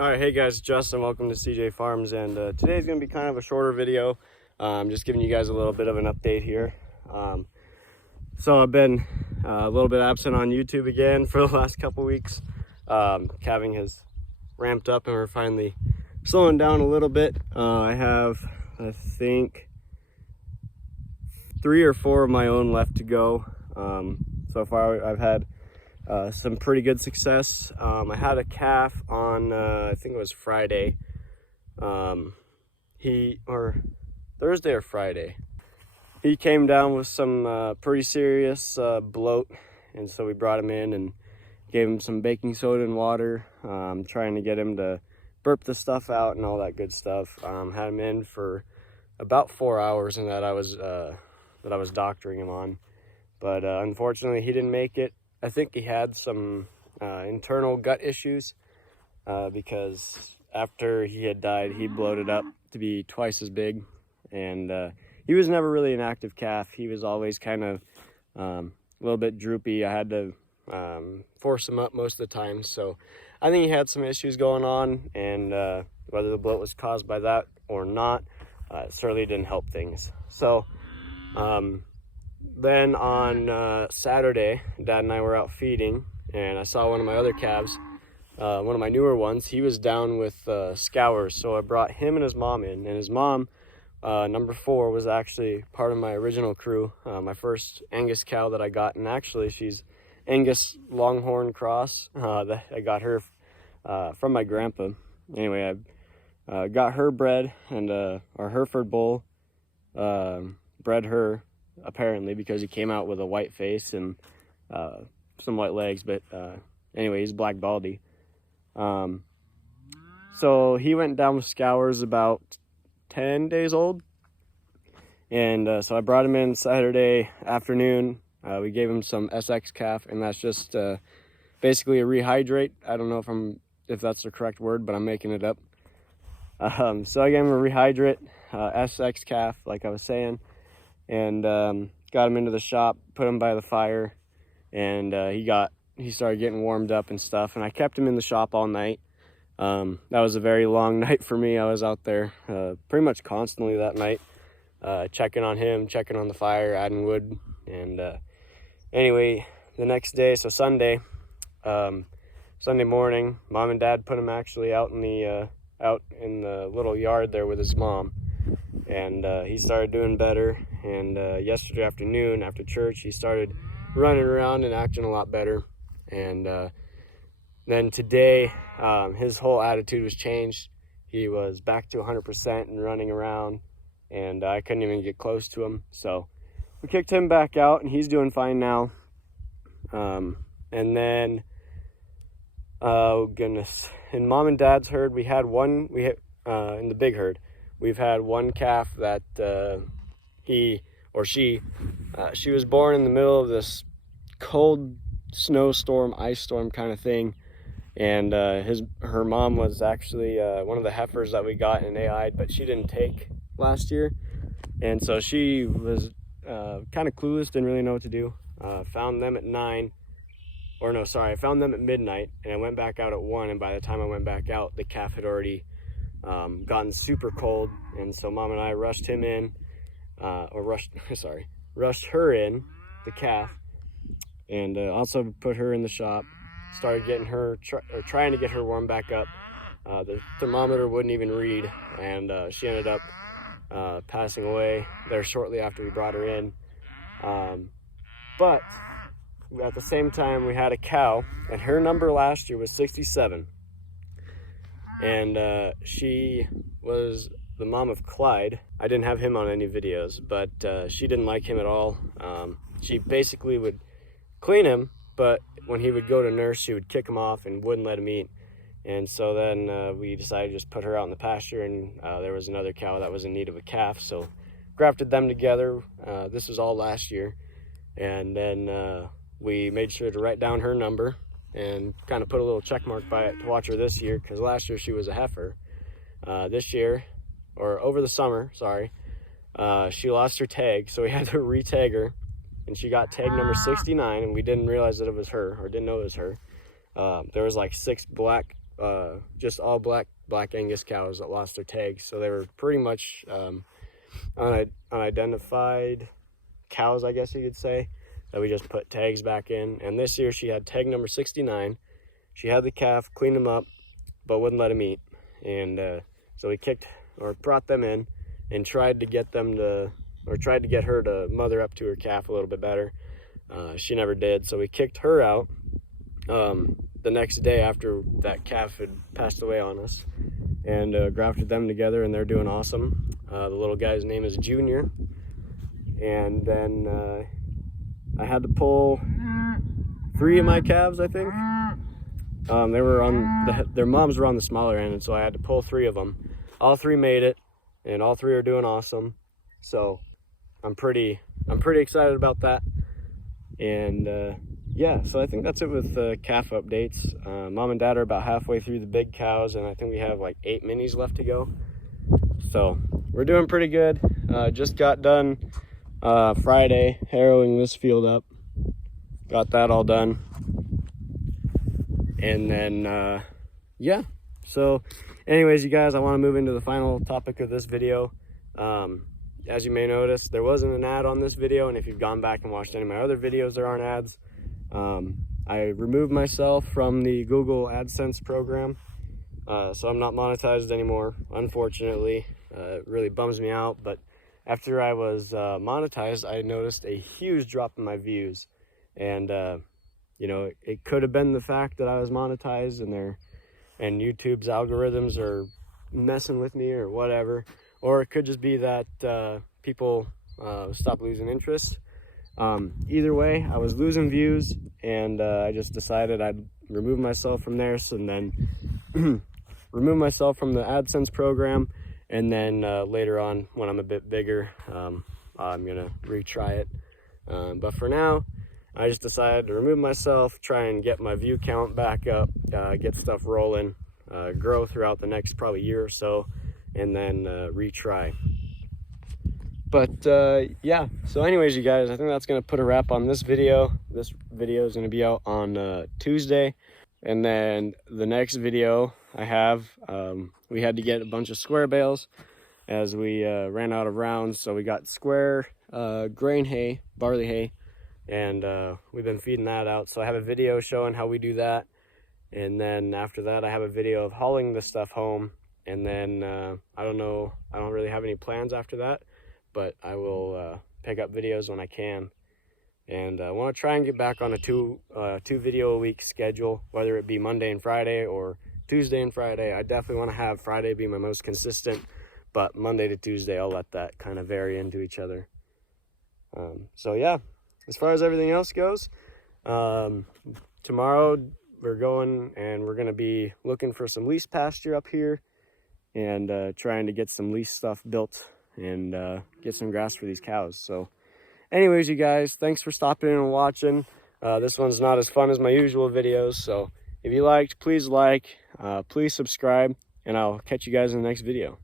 All right, hey guys, Justin, welcome to CJ Farms, and today's going to be kind of a shorter video. I'm just giving you guys a little bit of an update here. So I've been a little bit absent on YouTube again for the last couple weeks. Calving has ramped up and we're finally slowing down a little bit. I have, I think, 3 or 4 of my own left to go. So far I've had some pretty good success. I had a calf on I think it was Friday, Thursday or Friday. He came down with some pretty serious bloat, and so we brought him in and gave him some baking soda and water, trying to get him to burp the stuff out and all that good stuff. Had him in for about 4 hours, and that I was doctoring him on, but unfortunately he didn't make it. I think he had some internal gut issues because after he had died, he bloated up to be twice as big, and he was never really an active calf. He was always kind of a little bit droopy. I had to force him up most of the time, so I think he had some issues going on, and whether the bloat was caused by that or not, it certainly didn't help things. So then on Saturday, Dad and I were out feeding, and I saw one of my other calves, one of my newer ones. He was down with scours, so I brought him and his mom in, and his mom, number 4, was actually part of my original crew, my first Angus cow that I got, and actually she's Angus Longhorn cross. That I got her from my grandpa. Anyway, I got her bred, and our Hereford bull bred her, apparently, because he came out with a white face and some white legs, but anyway, he's black baldy. So he went down with scours about 10 days old, and so I brought him in Saturday afternoon. We gave him some SX calf, and that's just basically a rehydrate. I don't know if that's the correct word, but I'm making it up. So I gave him a rehydrate, SX calf, like I was saying, and got him into the shop, put him by the fire, and he started getting warmed up and stuff, and I kept him in the shop all night. That was a very long night for me. I was out there pretty much constantly that night, checking on him, checking on the fire, adding wood, and anyway, the next day, so Sunday morning, Mom and Dad put him actually out in the little yard there with his mom, and he started doing better. And yesterday afternoon after church, he started running around and acting a lot better. And then today, his whole attitude was changed. He was back to 100% and running around, and I couldn't even get close to him. So we kicked him back out, and he's doing fine now. And then, oh goodness, in Mom and Dad's herd, in the big herd, we've had one calf that she was born in the middle of this cold snowstorm, ice storm kind of thing, and her mom was actually one of the heifers that we got in AI, but she didn't take last year, and so she was kind of clueless, didn't really know what to do. Found them at midnight, and I went back out at 1, and by the time I went back out, the calf had already gotten super cold, and so Mom and I rushed him in, rushed her in, the calf, and also put her in the shop, started getting her, trying to get her warmed back up. The thermometer wouldn't even read, and she ended up passing away there shortly after we brought her in. But at the same time, we had a cow, and her number last year was 67. And she was the mom of Clyde. I didn't have him on any videos, but she didn't like him at all. She basically would clean him, but when he would go to nurse, she would kick him off and wouldn't let him eat. And so then we decided to just put her out in the pasture, and there was another cow that was in need of a calf, so grafted them together. This was all last year, and then we made sure to write down her number and kind of put a little check mark by it to watch her this year, because last year she was a heifer. This year, or over the summer, she lost her tag, so we had to re-tag her, and she got tag number 69, and we didn't realize that it was her, or didn't know it was her. There was like 6 black just all black Angus cows that lost their tags. So they were pretty much unidentified cows, I guess you could say, that we just put tags back in. And this year she had tag number 69. She had the calf, cleaned him up, but wouldn't let him eat. And so we brought them in and tried to get her to mother up to her calf a little bit better. She never did, so we kicked her out the next day after that calf had passed away on us, and grafted them together, and they're doing awesome. The little guy's name is Junior. And then I had to pull 3 of my calves, I think. They were on their moms were on the smaller end, and so I had to pull 3 of them. All 3 made it, and all 3 are doing awesome. So I'm pretty excited about that. And yeah, so I think that's it with calf updates. Mom and Dad are about halfway through the big cows, and I think we have like 8 minis left to go. So we're doing pretty good. Just got done Friday harrowing this field up. Got that all done. And then yeah, so anyways, you guys, I want to move into the final topic of this video. As you may notice, there wasn't an ad on this video, and if you've gone back and watched any of my other videos, there aren't ads. I removed myself from the Google AdSense program, so I'm not monetized anymore, unfortunately. It really bums me out, but after I was monetized, I noticed a huge drop in my views. And you know, it could have been the fact that I was monetized and YouTube's algorithms are messing with me or whatever, or it could just be that people stopped losing interest. Either way, I was losing views, and I just decided I'd remove myself from there, and then remove myself from the AdSense program, and then later on, when I'm a bit bigger, I'm gonna retry it. But for now, I just decided to remove myself, try and get my view count back up, get stuff rolling, grow throughout the next probably year or so, and then retry. But yeah, so anyways, you guys, I think that's going to put a wrap on this video. This video is going to be out on Tuesday. And then the next video I have, we had to get a bunch of square bales as we ran out of rounds. So we got square grain hay, barley hay, and we've been feeding that out. So I have a video showing how we do that. And then after that, I have a video of hauling the stuff home. And then I don't know, I don't really have any plans after that, but I will pick up videos when I can. And I want to try and get back on a two video a week schedule, whether it be Monday and Friday or Tuesday and Friday. I definitely want to have Friday be my most consistent, but Monday to Tuesday, I'll let that kind of vary into each other. So yeah, as far as everything else goes, tomorrow we're going to be looking for some lease pasture up here, and trying to get some lease stuff built and get some grass for these cows. So anyways, you guys, thanks for stopping in and watching. This one's not as fun as my usual videos, so if you liked, please like, please subscribe, and I'll catch you guys in the next video.